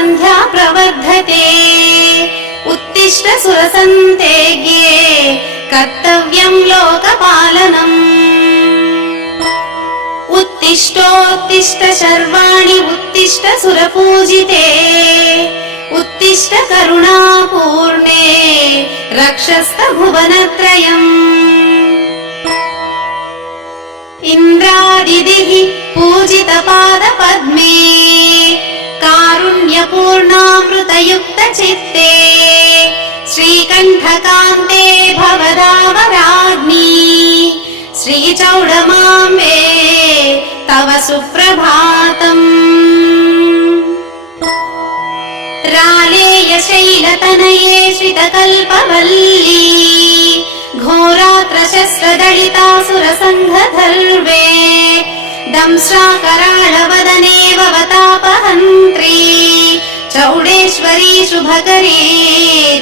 सन्ध्या प्रवर्धते उत्तिष्ठ सुरसन्तेज्ञे कर्तव्यं लोकपालनम् उत्तिष्ठोत्तिष्ठ शर्वाणि उत्तिष्ठ सुरपूजिते उत्तिष्ठ करुणापूर्णे रक्षस्थ भुवनत्रयम् इन्द्रादिभिः पूजितपादपद्मे कारुण्यपूर्णामृतयुक्तचित्ते श्रीकण्ठकान्ते भवदावराज्ञी श्रीचौडमाम्बे तव सुप्रभातम् रालेयशैलतनये श्रितकल्पवल्ली घोरात्रशस्त्रदलितासुरसङ्घधर्वे दंश्राकराळवदने भवतापहन्त्री चौडेश्वरी शुभकरी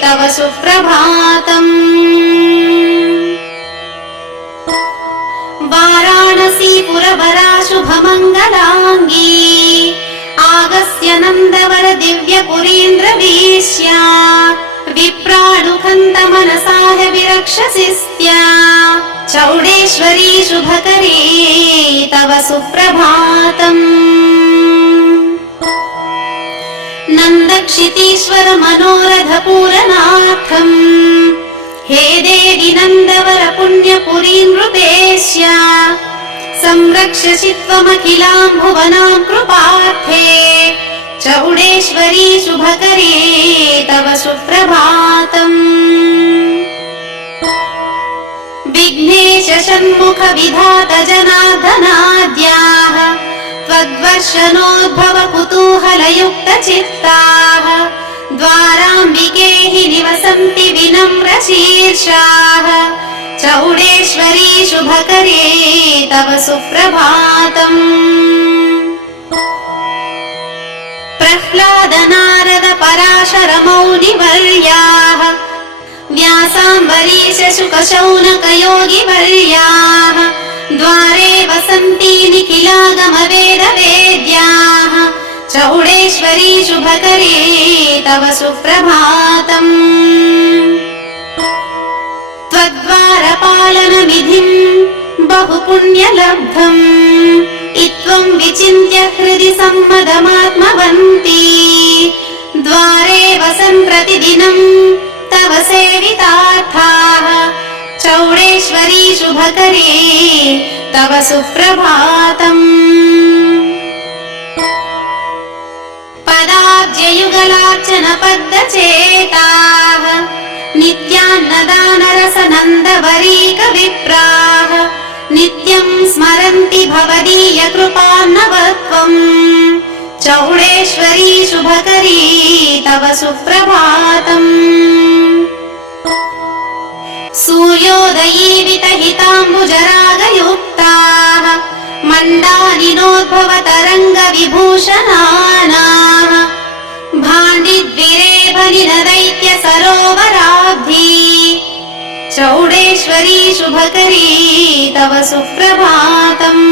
तव सुप्रभातम् वाराणसीपुरवरा शुभमङ्गलाङ्गी आगस्य नन्दवर दिव्यपुरीन्द्रवीश्या विप्राणुखन्त मनसाह विरक्षसिस्त्या चौडेश्वरी शुभकरी तव सुप्रभातम् नन्दक्षितीश्वर मनोरथ पूरनाथम् हे देवि नन्दवर पुण्यपुरी नृपेश्या संरक्ष्यसि त्वमखिलां भुवनां कृपार्थे चौडेश्वरी शुभकरी तव सुप्रभातम् विघ्नेश षण्मुख विधात जनार्दनाद्याः त्वद्वर्षणोद्भव कुतूहलयुक्त चित्ताः द्वाराम्बिके हि निवसन्ति विनम्र शीर्षाः चौडेश्वरी शुभकरी तव सुप्रभातम् प्रह्लाद नारद पराशर मौनिवर्याः व्यासाम्बरीश शुक शौनक योगिवर्याः द्वारे वसन्ति निखिलागम वेद वेद्याः चौडेश्वरी शुभकरी तव सुप्रभातम् त्वद्वारपालनविधिं बहुपुण्यलब्धम् इत्त्वं विचिन्त्य हृदि सम्मदमात्मवन्ती द्वारे वसन् प्रतिदिनं तव सेवितार्थाः चौडेश्वरी शुभकरी तव सुप्रभातम् पदाब्जयुगलार्चन पद्मचेताः नित्यान्नदानरसनन्दवरीक विप्राः नित्यं स्मरन्ति भवदीय कृपान्नवत्वम् चौडेश्वरी शुभकरी तव सुप्रभातम् सूर्योदयी हिताम्बुजरागयुक्ताः मण्डानिनोद्भव तरङ्ग विभूषणानाः भाण्डिद्विरेफनिनदैत्य सरोवराब्धी चौडेश्वरी शुभकरी तव सुप्रभातम्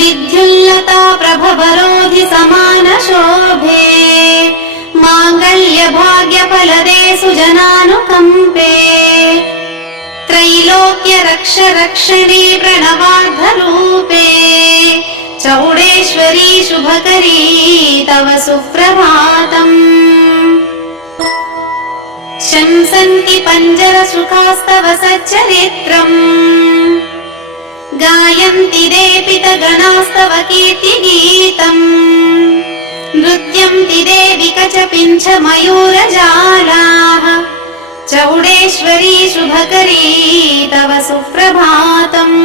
विद्युल्लता प्रभवरोधि समान शोभे माङ्गल्य भाग्य फलदे सुजनानुकम्पे त्रैलोक्य रक्ष रक्षणे प्रणवार्धरूपे चौडेश्वरी शुभकरी तव सुप्रभातम् शंसन्ति पञ्जरसुखास्तव सच्चरित्रम् गायन्ति देपितगणास्तव कीर्तिगीतम् नृत्यन्ति देवि कचपिञ्छ मयूरजालाः चौडेश्वरी शुभकरी तव सुप्रभातम्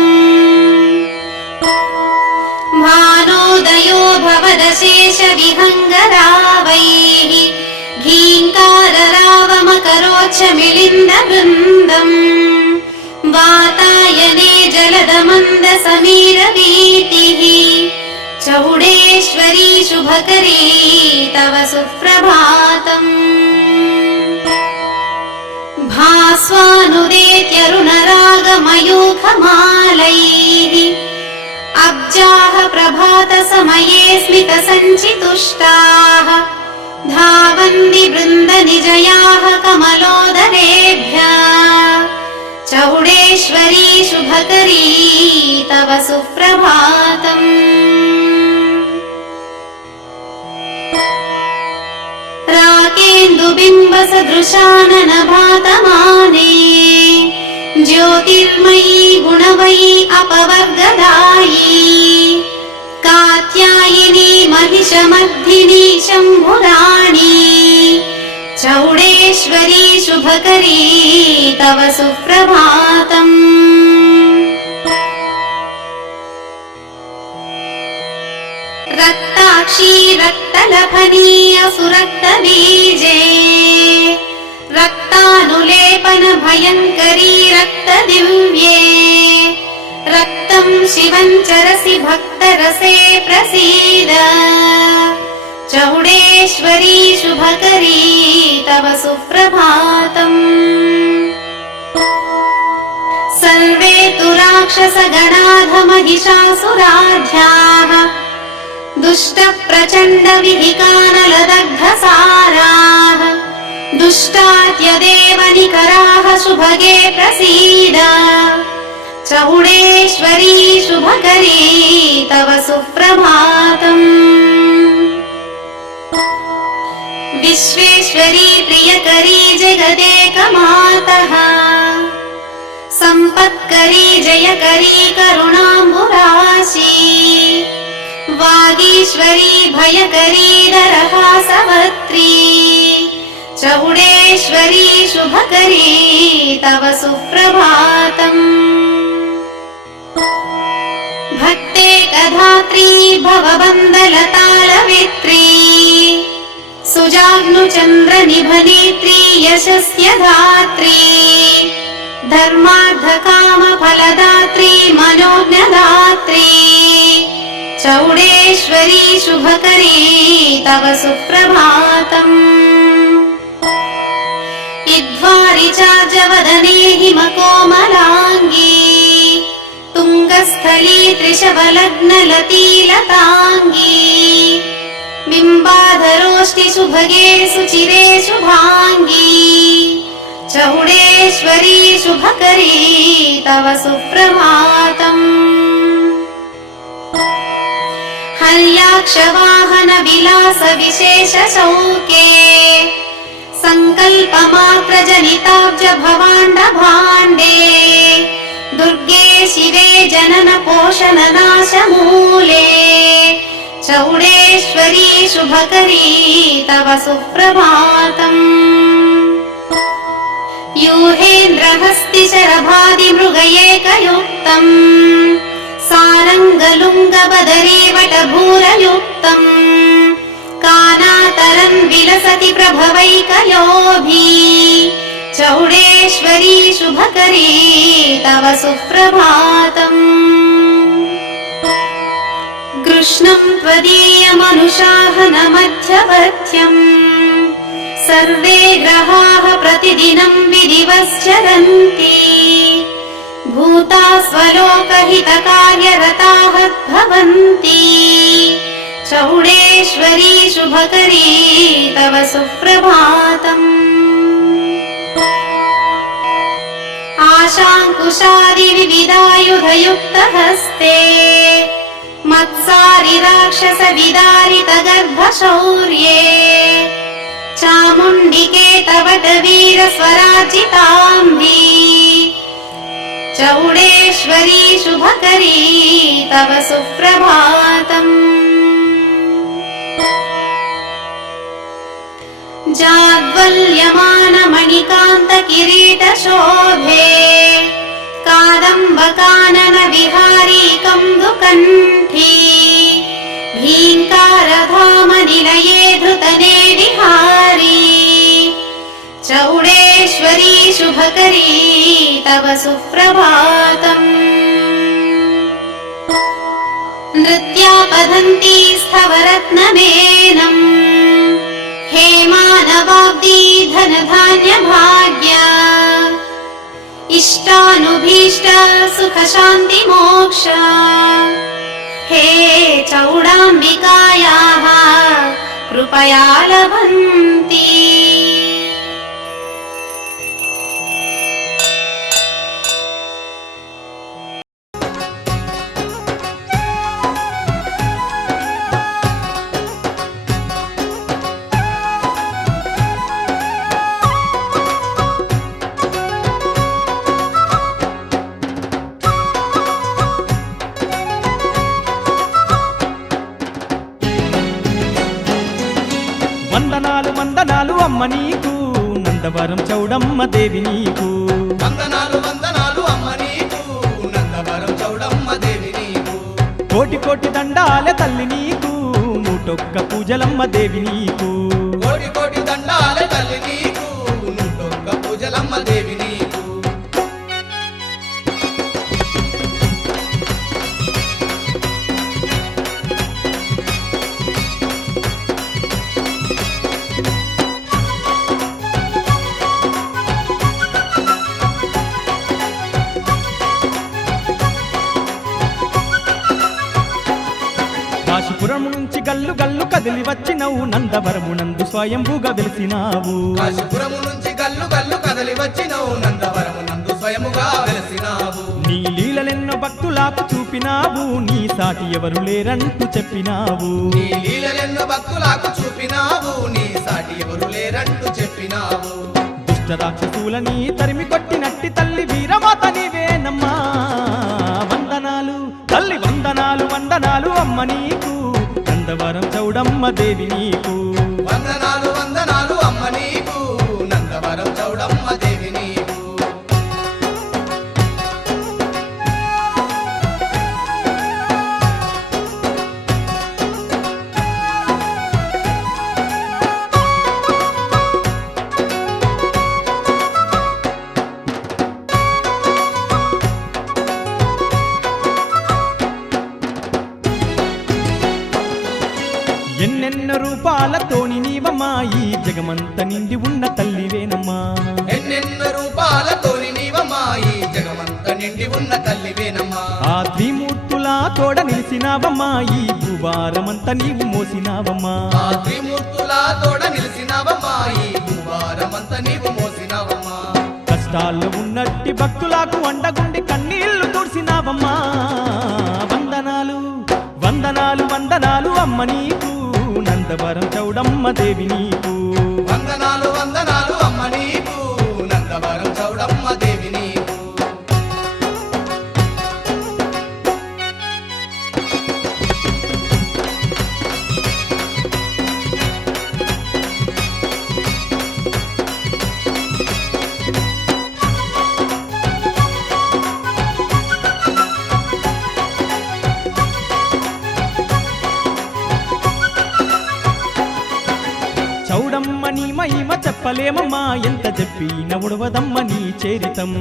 भानोदयो भवदशेष विहङ्गरावैः घीङ्काररावमकरोच्च मिलिन्द वृन्दम् वातायने जलदमन्द समीरवीतिः चौडेश्वरी शुभकरी तव सुप्रभातम् भास्वानुदेत्यरुणरागमयूखमालैः अब्जाः प्रभात समये स्मित सञ्चितुष्टाः धावन्ति बृन्दनिजयाः कमलोदरेभ्यः चौडेश्वरी शुभकरी तव सुप्रभातम्। राकेन्दुबिम्बसदृशाननभातमाने ज्योतिर्मयी गुणमयी अपवर्गदायी कात्यायिनी महिषमर्दिनी शम्भुराणी चौडेश्वरी शुभकरी तव सुप्रभातम्। रक्ताक्षी रक्तलभनीय सुरक्तबीजे रक्तानुलेपन भयङ्करी रक्तदिव्ये रक्तं शिवं चरसि भक्तरसे प्रसीद चौडेश्वरी शुभकरी तव सुप्रभातम्। सर्वे तु राक्षसगणाधमहिषासुराध्याः दुष्टप्रचण्डविहिकानलदग्धसाराः दुष्टाद्यदेव निकराः शुभगे प्रसीद चौडेश्वरी शुभकरी तव सुप्रभातम्। विश्वेश्वरी प्रियकरी जगदेकमातः सम्पत्करी जयकरी करुणाम्बुराशी वागीश्वरी भयकरी दरहासवत्री चौडेश्वरी शुभकरी तव सुप्रभातम्। भक्तेकधात्री भवबन्धलतालवित्री सुजाग्नुचन्द्रनिभनेत्री यशस्य धात्री धर्मार्थकामफलदात्री मनोज्ञदात्री चौडेश्वरी शुभकरी तव सुप्रभातम्। इद्वारिचार्जवदने हिमकोमलाङ्गी तुङ्गस्थली त्रिशवलग्नलतीलताङ्गी बिम्बाधरोष्टि शुभगे सुचिरे शुभाङ्गी चौडेश्वरी शुभकरी तव सुप्रभातम्। हल्याक्षवाहन विलास विशेष शौके संकल्पमात्र जनिताब्ज भवाण्ड भाण्डे दुर्गे शिवे जनन पोषण नाश मूले चौडेश्वरी शुभकरी तव सुप्रभातम्। यूहेन्द्रहस्ति शरभादि मृगयेकयुक्तम् सारङ्गलुङ्गबदरी वटभूरयुक्तम् कानातरन् विलसति प्रभवैकयोभी चौडेश्वरी शुभकरी तव सुप्रभातम्। कृष्णं त्वदीयमनुशासनमध्यवर्त्यम् सर्वे ग्रहाः प्रतिदिनं विधिवश्चरन्ति भूता स्वलोकहितकार्यरताः भवन्ति चौडेश्वरी शुभकरी तव सुप्रभातम्। आशाङ्कुशादिविविधायुधयुक्तहस्ते मत्सारि राक्षसविदारितगर्भशौर्ये चामुण्डिके तव वीरस्वराजिताम्बी चौडेश्वरी शुभकरी तव सुप्रभातम्। जाग्वल्यमानमणिकान्तकिरीटशोभे कादम्बकानन विहारी कन्दुकण्ठी भीङ्कारधामनिलये धृतने विहारी चौडेश्वरी शुभकरी तव सुप्रभातम्। नृत्यापधन्ती स्थवरत्नमेनम् हेमानवाब्दी धनधान्यभाग्य इष्टानुभीष्ट सुखशान्तिमोक्ष हे चौडाम्बिकायाः कृपया लभन्ति। వందనాలు వందనాలు అమ్మ నీకు నందవరం చౌడమ్మ దేవి నీకు. వందనాలు వందనాలు అమ్మ నీకు నందవరం చౌడమ్మ దేవి నీకు. కోటి కోటి దండాలే తల్లి నీకు నూటొక్క పూజలమ్మ దేవి నీకు. కోటి కోటి దండాలే తల్లి నీకు నూటొక్క పూజలమ్మ దేవి నీకు. కాశీపురం నుంచి గల్లు గల్లు కదిలి వచ్చినవు నందవరము నందు స్వయంభూగా వెలిసినావు. కాశీపురము నుంచి గల్లు గల్లు కదలి వచ్చినవు నందవరము నందు స్వయముగా వెలసినావు. నీ లీలలెన్నో భక్తులకు చూపినావు నీ సాటి ఎవరు లేరంటూ చెప్పినావు. నీ లీలలెన్నో భక్తులకు చూపినావు నీ సాటి ఎవరు లేరంటూ చెప్పినావు. దుష్ట రాక్షసులని తరిమి కొట్టినట్టి తల్లి వీరమాత నీవేనమ్మా. వందనాలు తల్లి వందనాలు వందనాలు అమ్మ నీకు నందవరం చౌడమ్మ దేవి నీకు. వందనాలు వందనాలు అమ్మ నీకు నందవరం చౌడమ్మ దేవి నీకు. ఎన్నెన్నో రూపాలతోని నీవమ్మా ఈ జగమంత నిండి ఉన్న తల్లివేనమ్మా. ఎన్నెన్నో రూపాలతోని నీవమ్మా ఈ జగమంత నిండి ఉన్న తల్లివేనమ్మా. ఆ త్రిమూర్తులా తోడ నిలిసినావమ్మా ఈ భూభారమంతా నీవు మోసినావమ్మా. ఆ త్రిమూర్తుల తోడ నిలిసినావమ్మా ఈ భూభారమంతా నీవు మోసినావమ్మా. కష్టాల్లో ఉన్నట్టి భక్తులకు అండగుండి కన్నీళ్లు తుడిసినావమ్మా. వందనాలు వందనాలు వందనాలు అమ్మ నీకు నందవరం చౌడమ్మ దేవి నీకు. వందనాలు వందనాలు అమ్మ నీకు నందవరం చౌడమ్మ దేవి నీకు. చౌడమ్మ నీ మహిమ చెప్పలేమమ్మా ఎంత చెప్పిన ఉడవదమ్మ నీ చేరితం.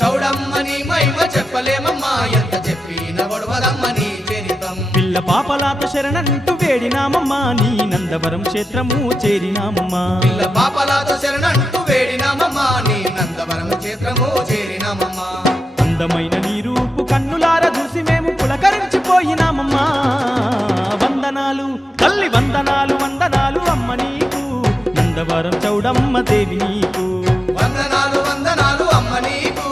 చౌడమ్మ నీ మహిమ చెప్పలేమమ్మా ఎంత చెప్పిన ఒడవదమ్మ నీ చరితం. పిల్ల పాపలాత శరణంటూ వేడినామమ్మా నీ నందవరం క్షేత్రము చేరినామమ్మా. పిల్ల పాపలాతో శరణంటూ వేడినామమ్మా నీ నందవరం క్షేత్రము చేరినామమ్మా. అందమైన నీ రూపు కన్నులార చూసి మేము పులకరించిపోయినామమ్మా. వందనాలు తల్లి వందనాలు వందనాలు అమ్మ నీకు నందవరం చౌడమ్మ దేవి నీకు. వందనాలు వందనాలు అమ్మ నీకు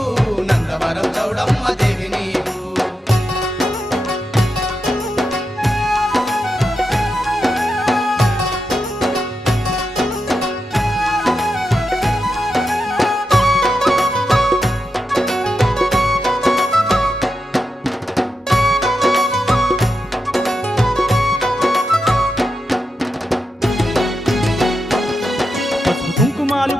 నందవరం చౌడమ్మ దేవి నీకు.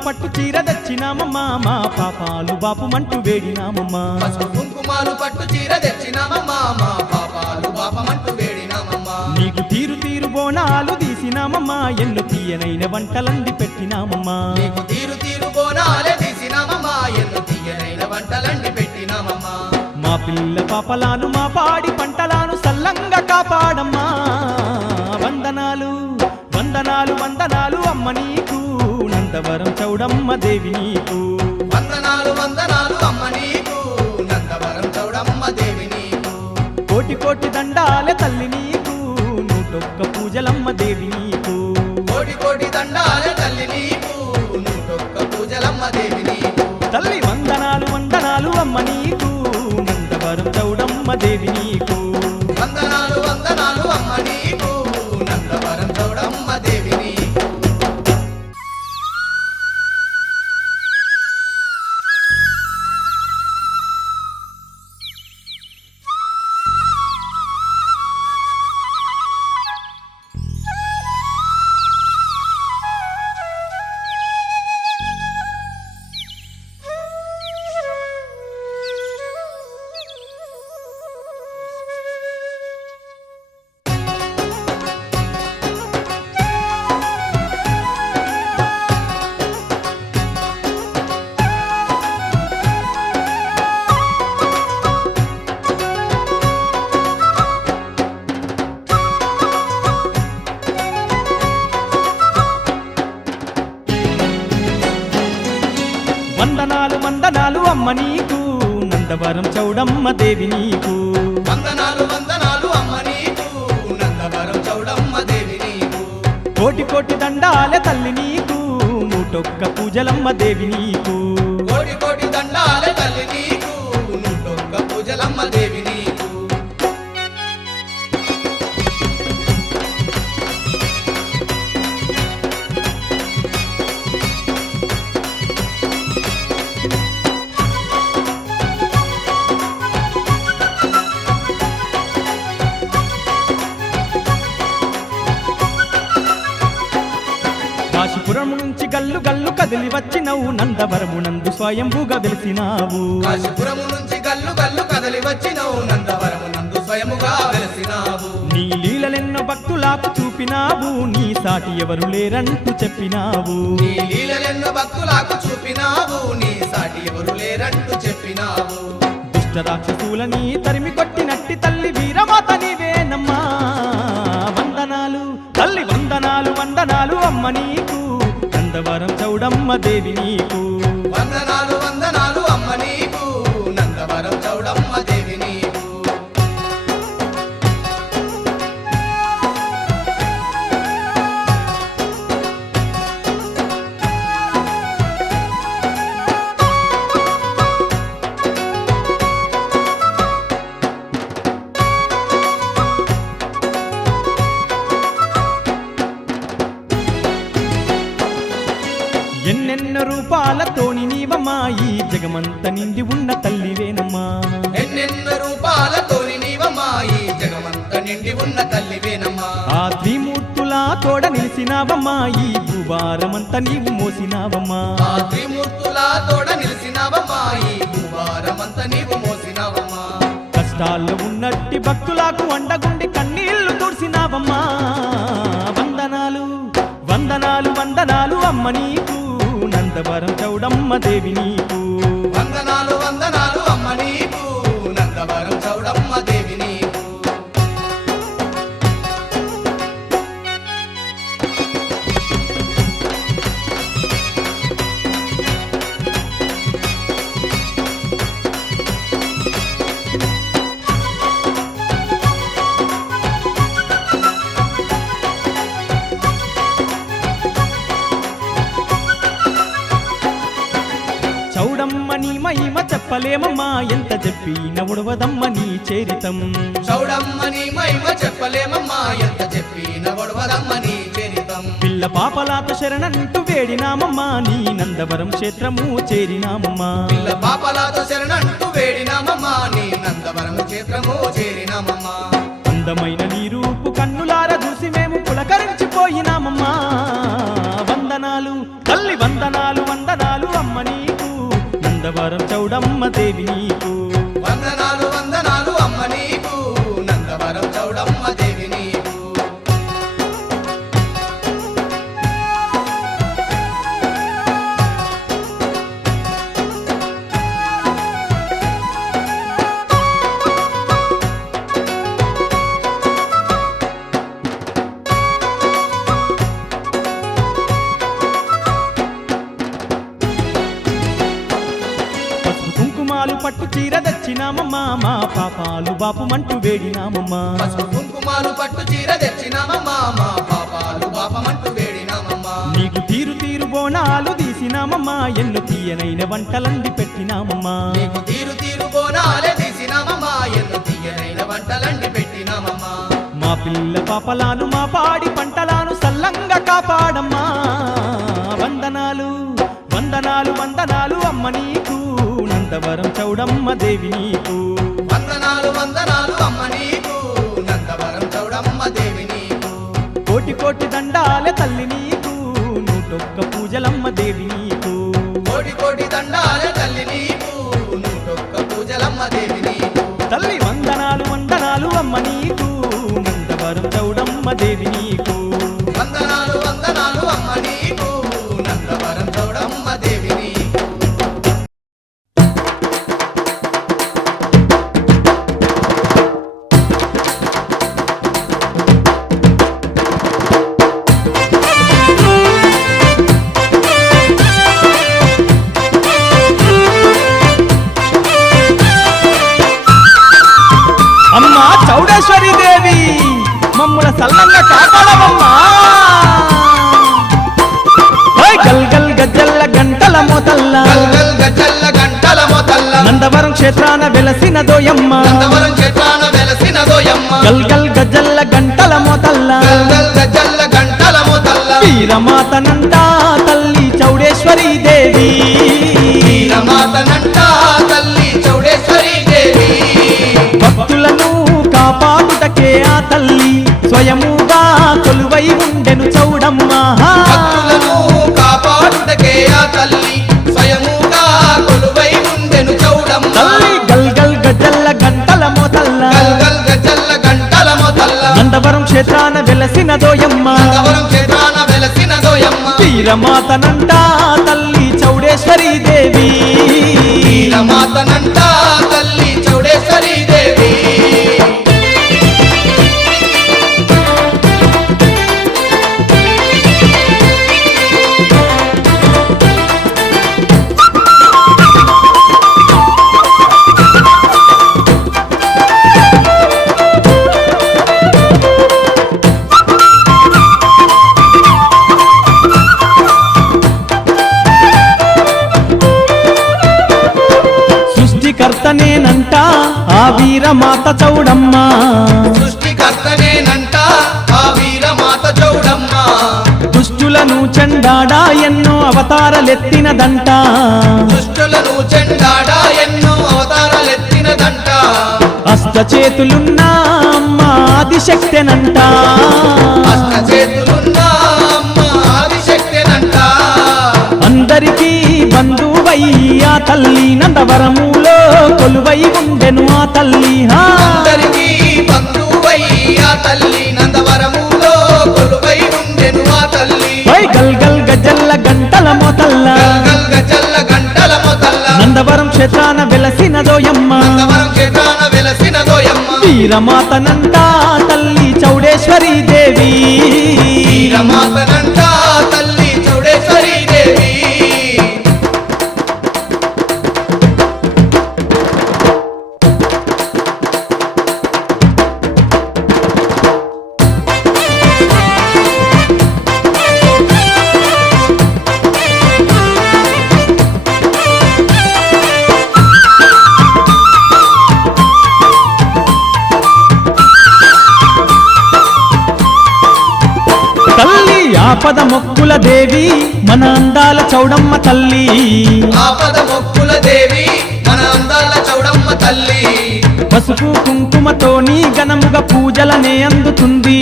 పట్టు చీర తెచ్చినామమ్మా మా పాపాలు బాపుమంటూ వేడినామమ్మా. పసుపు కుంకుమాలు పట్టు చీర తెచ్చినామమ్మా మా పాపాలు పాపమంటూ వేడినామమ్మా. నీకు తీరు తీరు బోనాలు తీసినామమ్మా ఎన్ను తీయనైన వంటలంది పెట్టినామమ్మా. నీకు తీరు తీరు బోనాలే తీసినామమ్మా ఎన్ను తీయనైన వంటలన్నీ పెట్టినామమ్మా. మా పిల్ల పాపలాను మా పాడి పంటలాను సల్లంగా కాపాడమ్మా. వందనాలు వందనాలు వందనాలు అమ్మ నీకు నందవరం చౌడమ్మ దేవి నీకు. వందనాలు వందనాలు అమ్మ నీకు నందవరం చౌడమ్మ దేవి నీకు. కోటి కోటి దండాలే తల్లి నీకు నూటొక్క పూజలమ్మ దేవి నీకు. కోటి కోటి దండాల తల్లి నీకు నూటొక్క పూజలమ్మ దేవి నీకు తల్లి వందనాలు వందనాలు అమ్మ నీకు నందవరం చౌడమ్మ దేవి నీకు వందనాలు వందనాలు అమ్మ నీకు నందవరం చౌడమ్మ దేవి నీకు వందనాలు వందనాలు అమ్మ నీకు నందవరం చౌడమ్మ దేవి నీకు వందనాలు వందనాలు అమ్మ నీకు నందవరం చౌడమ్మ దేవి నీకు కోటి కోటి దండాల తల్లి నీకు నూటొక్క పూజలమ్మ దేవి నీకు కోటి కోటి దండాల తల్లి నీకు నూటొక్క పూజలమ్మ దేవి నీకు కాశీపురము నుంచి గల్లు గల్లు కదిలి వచ్చినవు నందవరము నందు స్వయంభూగా వెలిసినావు కాశీపురము నుంచి గల్లు గల్లు కదలి వచ్చినవు నందవరము నందు స్వయముగా వెలసినావు నీ లీలలెన్నో భక్తులకు చూపినావు నీ సాటి ఎవరు లేరంటూ చెప్పినావు నీ లీలలెన్నో భక్తులకు చూపినావు నీ సాటి ఎవరు లేరంటూ చెప్పినావు దుష్ట రాక్షసులని తరిమి కొట్టినట్టి తల్లి వీరమాత నీవేనమ్మా వందనాలు తల్లి వందనాలు వందనాలు అమ్మ నీకు నందవరం చౌడమ్మ దేవి నీకు వందనాలు వందనాలు అమ్మ నీకు నందవరం చౌడమ్మ దేవి నీకు ఎన్నెన్నో రూపాలతోని నీవమ్మా ఈ జగమంత నిండి ఉన్న తల్లివేనమ్మా ఎన్నెన్నో రూపాలతోని నీవమ్మా ఈ జగమంత నిండి ఉన్న తల్లివేనమ్మా ఆ త్రిమూర్తులా తోడ నిలిసినావమ్మా ఈ భూభారమంతా నీవు మోసినావమ్మా ఆ త్రిమూర్తుల తోడ నిలిసినావమ్మా ఈ భూభారమంతా నీవు మోసినావమ్మా కష్టాల్లో ఉన్నట్టి భక్తులకు అండగుండి కన్నీళ్లు తుడిసినావమ్మా వందనాలు వందనాలు వందనాలు అమ్మ నీకు నందవరం చౌడమ్మ దేవి నీకు వందనాలు వందనాలు అమ్మ నీకు నందవరం చౌడమ్మ దేవి నీకు చౌడమ్మ నీ మహిమ చెప్పలేమమ్మా ఎంత చెప్పిన ఉడవదమ్మ నీ చేరితం చౌడమ్మ నీ మహిమ చెప్పలేమమ్మా ఎంత చెప్పిన వడవదమ్మ నీ చరితం పిల్ల పాపలాత శరణంటూ వేడినామమ్మా నీ నందవరం క్షేత్రము చేరినామమ్మా పిల్ల పాపలాతో శరణంటూ వేడినామమ్మా నీ నందవరం క్షేత్రము చేరినామమ్మా అందమైన నీ రూపు కన్నులార చూసి మేము పులకరించిపోయినామమ్మా వందనాలు తల్లి వందనాలు వందనాలు అమ్మ నీకు నందవరం చౌడమ్మ దేవి నీకు వందనాలు వందనాలు అమ్మ నీకు నందవరం చౌడమ్మ దేవి నీకు కుంకుమాలు పట్టు చీర తెచ్చినామమ్మా మా పాపాలు బాపుమంటూ వేడినామమ్మా పసుపు కుంకుమాలు పట్టు చీర తెచ్చినామమ్మా మా పాపాలు పాపమంటూ వేడినామమ్మా తీసినామమ్మా ఎన్ను తీయనైన వంటలండి పెట్టినామమ్మా నీకు తీరు తీరు బోనాలే తీసినామమ్మా ఎన్ను తీయనైన వంటలండి పెట్టినామమ్మా మా పిల్ల పాపలాను మా పాడి పంటలాను సల్లంగా కాపాడమ్మా వందనాలు వందనాలు వందనాలు అమ్మ నీకు నందవరం చౌడమ్మ దేవి నీకు వందనాలు వందనాలు అమ్మ నీకు నందవరం చౌడమ్మ దేవి నీకు కోటి కోటి దండాలే తల్లి నీకు నూటొక్క పూజలమ్మ దేవి నీకు కోటి కోటి దండాలే తల్లి నీకు నూటొక్క పూజలమ్మ దేవి నీకు తల్లి వందనాలు వందనాలు అమ్మ నీకు నందవరం చౌడమ్మ దేవి నీకు వందనాలు వందనాలు అమ్మ నీకు నందవరం చౌడమ్మ దేవి నీకు అమ్మా చౌడేశ్వరి దేవి మమ్ముల సల్లంగా కాపాడవమ్మా ఓయ్ గల్ గల్ గజ్జల్ల గంటల మోతల్ల గల్ గల్ గజల్ల గంటల మొతల్ల నందవరం క్షేత్రాన వెలసినదోయమ్మ నందవరం క్షేత్రాన వెలసినదోయమ్మ గల్ గల్ గజ్జల్ల గంటల మోతల్ల గల్ గల్ గజల్ల గంటల మొతల్ల వీరమాతనంట తల్లి చౌడేశ్వరి దేవి వీరమాతనంట తల్లి చౌడేశ్వరి దేవి భక్తులను కాపాడుటకే ఆ తల్లి స్వయముగా కొలువై ఉండెను చౌడమ్మ భక్తులను కాపాడుటకే ఆ తల్లి స్వయముగా కొలువై ఉండెను చౌడమ్మ తల్లి గల్ గల్ గజ్జల్ల గంటల మోతల్ల గల్ గల్ గజల్ల గంటల మొతల్ల నందవరం క్షేత్రాన వెలసినదోయమ్మ నందవరం క్షేత్రాన వెలసినదోయమ్మ వీరమాతనంట తల్లి చౌడేశ్వరి దేవి వీరమాతనంట తల్లి చౌడేశ్వరి దేవి సృష్టికర్తనేనంట ఆ వీరమాత చౌడమ్మ సృష్టికర్తనేనంట ఆ వీరమాత చౌడమ్మ దుష్టులను చెండాడా ఎన్నో అవతారలెత్తినదంట దుష్టులను చెండాడా ఎన్నో అవతారాలెత్తినదంట అష్టచేతులున్న అమ్మ ఆదిశక్తెనంట అష్ట చేతులున్న అమ్మ ఆదిశక్తినంట అందరికీ బంధువై ఆ తల్లి నందవరములో కొలువై ఉండెను ఆ తల్లి అందరికీ బంధువై ఆ తల్లి నందవరములో కొలువై ఉండెను ఆ తల్లి ఓయ్ గల్ గల్ గజల్ల గంటల మోతల్ల గల్ గల్ గజల్ల గంటల మొతల్ల నందవరం క్షేత్రాన వెలసినదోయమ్మ నందవరం క్షేత్రాన వెలసినదోయమ్మ వీరమాతనంట తల్లి చౌడేశ్వరి దేవి వీరమాతనంట తల్లి చౌడేశ్వరి దేవి తల్లి ఆపద మొక్కుల దేవి మన అందాల చౌడమ్మ తల్లి ఆపద మొక్కుల దేవి మన అందాల చౌడమ్మ తల్లి పసుపు కుంకుమతోని ఘనముగా పూజలనే అందుతుంది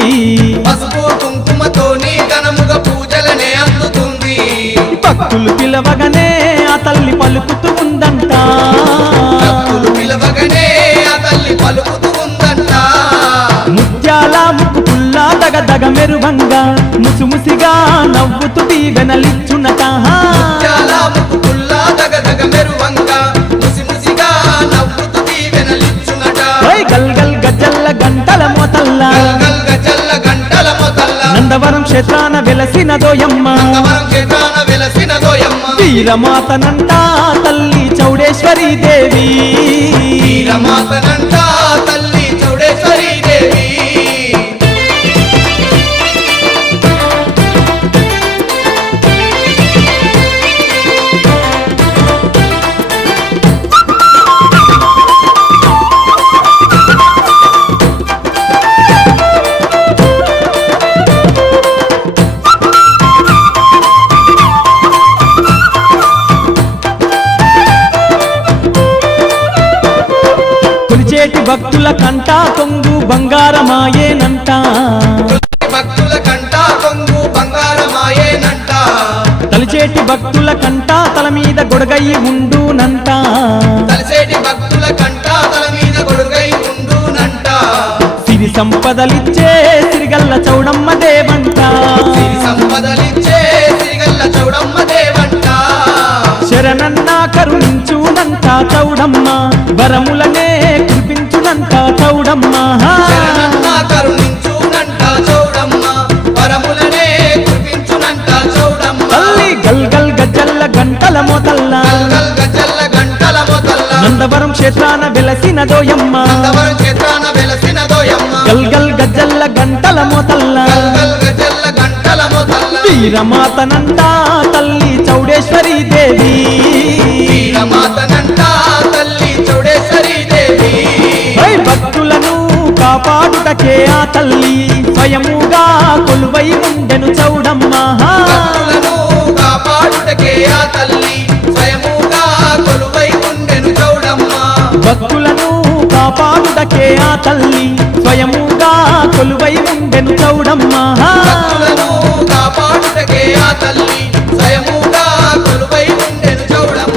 పసుపు కుంకుమతోని ఘనముగా పూజలనే అందుతుంది భక్తులు పిలవగానే ఆ తల్లి పలుకుతూ ఉందంట భక్తులు పిలవగానే ఆ తల్లి పలుకుతూ ఉందంట ముత్యాల ముక్కు పుల్లా దగదగ మెరువంగా ముసిముసిగా నవ్వుతూ దీవెనలిచ్చునట చాలా ముక్కుల్లా దగదగ మెరువంగా ముసిముసిగా నవ్వుతూ దీవెనలిచ్చునట ఓయ్ గల్ గల్ గజ్జల్ల గంటల మోతల్ల గల్ గల్ గజల్ల గంటల మొతల్ల నందవరం క్షేత్రాన వెలసినదోయమ్మ నందవరం క్షేత్రాన వెలసినదోయమ్మ వీరమాతనంట తల్లి చౌడేశ్వరి దేవి వీరమాతనంట తల్లి చౌడేశ్వరి దేవి భక్తుల కంట కొంగు బంగారమాయేనంట భక్తుల కంట కొంగు బంగారమాయేనంట తలిచేటి భక్తుల కంట తల మీద గొడగయి ఉండునంట తలసేటి భక్తుల కంట తల మీద గొడుగై ఉండునంట సిరి సంపదలిచ్చే సిరిగల్ల చౌడమ్మ దేవంట సిరి సంపదలిచ్చే సిరిగల్ల చౌడమ్మ దేవంట శరణన్న కరుణించునంట చౌడమ్మ వరములనే కురిపించునంట చౌడమ్మ శరణన్న కరుణించునంట చౌడమ్మ వరములనే కురిపించునంట చౌడమ్మ తల్లి గల్ గల్ గజ్జల్ల గంటల మోతల్ల గల్గల్ గజల్ల గంటల మొదల్ల నందవరం క్షేత్రాన వెలసిన దోయమ్మ నందవరం క్షేత్రాన వెలసిన దోయమ్మ గల్ గల్ గజ్జల్ల గంటల మోతల్ల గల్గల్ గజల్ల గంటల మొదల్ల వీరమాతనంట తల్లి చౌడేశ్వరి దేవి వీరమాతనంట తల్లి చౌడేశ్వరి దేవి హై భక్తులను కాపాడుటకే ఆ తల్లి స్వయముగా కొలువై ఉండెను చౌడమ్మ భక్తులను కాపాడుటకే ఆ తల్లి స్వయముగా కొలువై ఉండెను చౌడమ్మ భక్తులను కాపాడుటకే ఆ తల్లి స్వయముగా కొలువై ఉండెను చౌడమ్మ భక్తులను కాపాడుటకే ఆ తల్లి స్వయముగా కొలువై ఉండెను చౌడమ్మ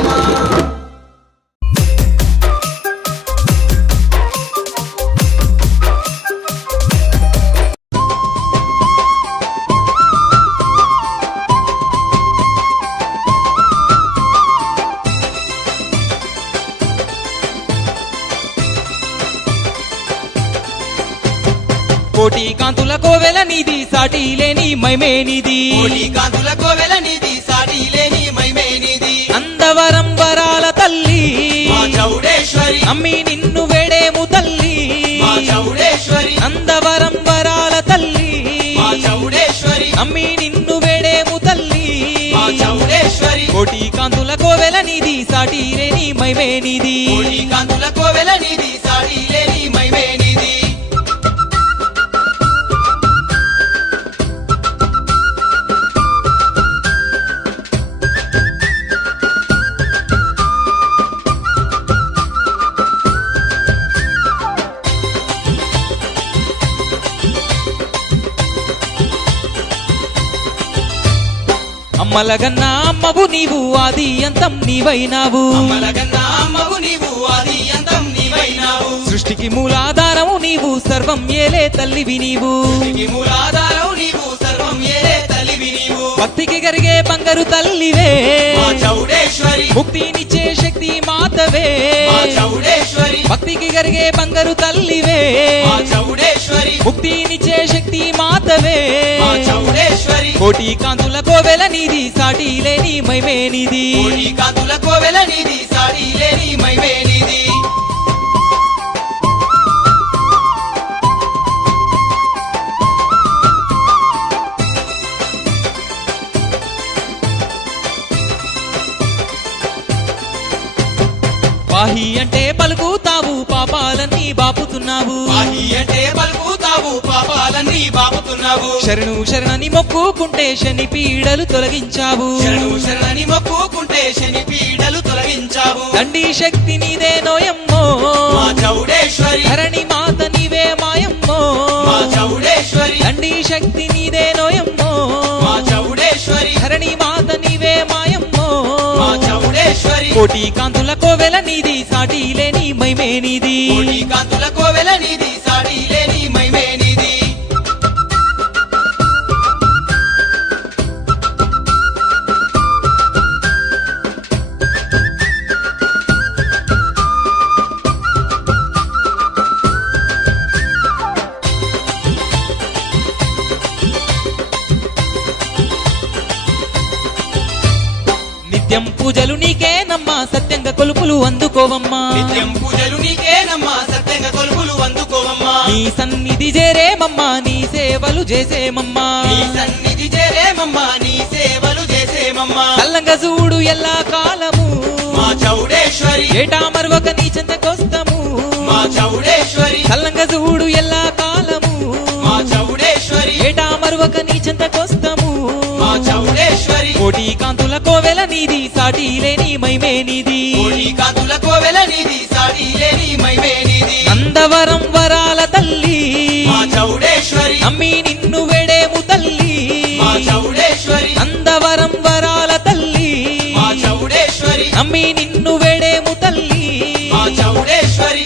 కోటి కాంతుల కోవెల నిధి సాటి లేని మైమేనిది కోటి కాంతుల కోవెల నిధి సాటి లేని మైమేనిది అందవరం వరాల తల్లి మా చౌడేశ్వరి అమ్మి నిన్ను వేడేము తల్లి మా చౌడేశ్వరి అందవరం వరాల తల్లి మా చౌడేశ్వరి అమ్మి నిన్ను వేడేము తల్లి మా చౌడేశ్వరి కోటి కాంతుల కోవెల నిధి సాటి లేని మైమేనిది కోటి కాంతుల కోవెల నిధి సాటి లేని మైమేనిది అమ్మలగన్న అమ్మవు నీవు ఆది అంతం నీవైనావు అమ్మలగన్నా అమ్మవు నీవు ఆది అంతం నీవైనావు సృష్టికి మూలాధారము నీవు సర్వం ఏలే తల్లివి నీవు సృష్టికి మూలాధారం నీవు సర్వం ఏలే తల్లివి నీవు భక్తికి గరిగే బంగారు తల్లివే మా చౌడేశ్వరి ముక్తినిచ్చే శక్తి మాతవే మా చౌడేశ్వరి భక్తికి గరిగే బంగారు తల్లివే మా చౌడేశ్వరి ముక్తినిచ్చే శక్తి మాతవే మా చౌడేశ్వరి కోటి కాంతుల కోవెల నీది సాటి లేని మైమేనిది కోటి కాంతుల కోవెల నిధి సాటి లేని మైమేనిది పాహి అంటే పలుకుతావు పాపాలన్నీ బాపుతున్నావు పాహి అంటే పలుకుతావు పాపాలన్నీ బాపుతున్నావు శరణు శరణని మొక్కుకుంటే శని పీడలు తొలగించావు శరణు శరణని మొక్కుకుంటే శని పీడలు తొలగించావు దండి శక్తి నీదే నోయమ్మో మా చౌడేశ్వరి ధరణి మాత నీవే మాయమ్మో మా చౌడేశ్వరి దండి శక్తి నీదే నోయమ్మో మా చౌడేశ్వరి ధరణి మాత నీవే మాయమ్మో మా చౌడేశ్వరి కోటి కాంతుల కోవెల నీది సాటి లేని మైమేనిది కోటి కాంతుల కోవెల నిధి సాటి లేని మైమేనిది నిత్యం పూజలు నీకేనమ్మా సత్యంగా కొలుపులు అందుకోవమ్మా నిత్యం పూజలు నీకేనమ్మా సత్యంగా కొలుపులు అందుకోవమ్మా నీ సన్నిధి చేరేమమ్మా నీ సేవలు చేసేమమ్మా నీ సన్నిధి చేరేమమ్మా నీ సేవలు చేసేమమ్మా కల్లంగా చూడు ఎల్లా కాలము మా చౌడేశ్వరి ఏటా మరొక నీ చెంతకొస్తాము మా చౌడేశ్వరి కల్లంగా చూడు ఎల్లా కాలము మా చౌడేశ్వరి ఏటా మరొక నీ చెంతకొస్తాము మా చౌడేశ్వరి కోటి కాంతుల కోవెల నీది సాటి లేని మైమేనిది కోటి కాంతుల కోవెల నిధి సాటి లేని మైమేనిది నంద నందవరం వరాల తల్లి మా చౌడేశ్వరి నమ్మి నిన్ను వేడేము తల్లి మా చౌడేశ్వరి నందవరం వరాల తల్లి మా చౌడేశ్వరి నమ్మి నిన్ను వేడేము తల్లి మా చౌడేశ్వరి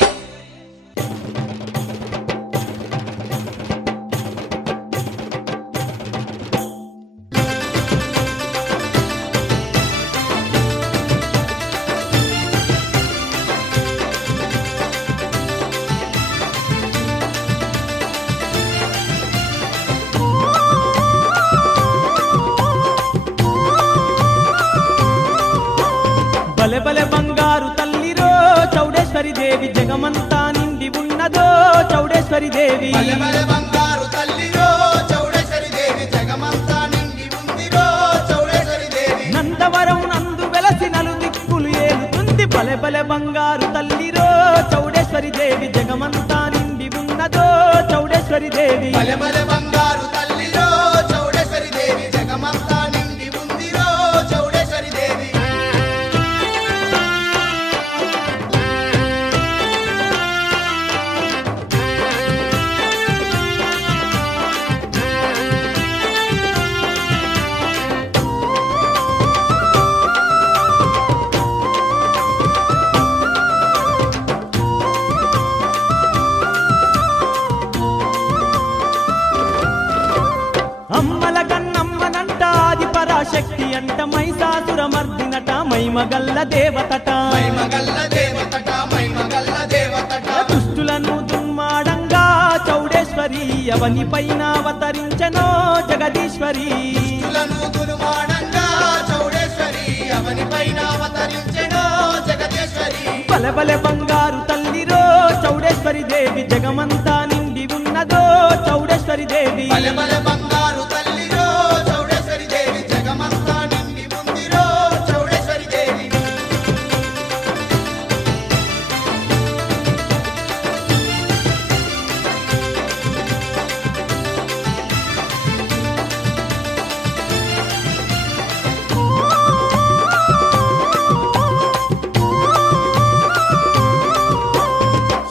బలె బలె బంగారు తల్లిరో చౌడేశ్వరి దేవి జగమంతా నిండి ఉన్నదో చౌడేశ్వరి దేవి బలె బలె బంగారు తల్లిరో చౌడేశ్వరి దేవి జగమంతా నిండి ఉందిరో చౌడేశ్వరి దేవి నందవరం నందు వెలసి నలు దిక్కులు ఏలుతుంది బలె బలె బంగారు తల్లిరో చౌడేశ్వరి దేవి జగమంతా నిండి ఉన్నదో చౌడేశ్వరి దేవి బలె బలె బంగారు తల్లిరో చౌడేశ్వరి దేవి జగమంతా నిండి ఉందిరో చౌడేశ్వరి దేవి అమ్మల కన్నమ్మనంట ఆది పరాశక్తి అంట మైసాసుర మర్దినట మైమగల్ల దేవతట మైమగల్ల దేవతట మైమగల్ల దేవతట దుష్టులను దుమ్మాడంగా చౌడేశ్వరి అవని పైన అవతరించనో జగదీశ్వరి దుష్టులను దుర్మార్గంగా చౌడేశ్వరి అవని పైన అవతరించెనో జగదీశ్వరి బలె బలె బంగారు తల్లిరో చౌడేశ్వరి దేవి జగమంతా నిండి ఉన్నదో చౌడేశ్వరి దేవి బలె బలె బంగారు తల్లిరో చౌడేశ్వరి దేవి జగమంతా నిండి ఉందిరో చౌడేశ్వరి దేవి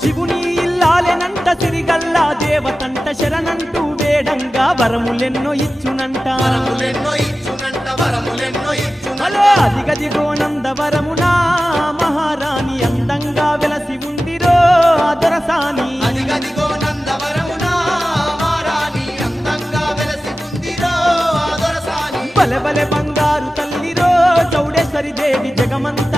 శివుని ఇల్లాలెనంట సిరిగల్లా దేవతంట శరణంటూ వేడంగా వరములెన్నో ఇచ్చునంట వరములెన్నో ఇచ్చునంట వరములెన్నో ఇచ్చునంట హలో అదిగదిగో నందవరమునా మహారాణి అందంగా వెలసి ఉందిరో అదొరసాని అదిగదిగో నందవరమునా మారాణి అందంగా వెలసి ఉందిరో ఆదరసాని బలె బలె బంగారు తల్లిరో చౌడేశ్వరి దేవి జగమంత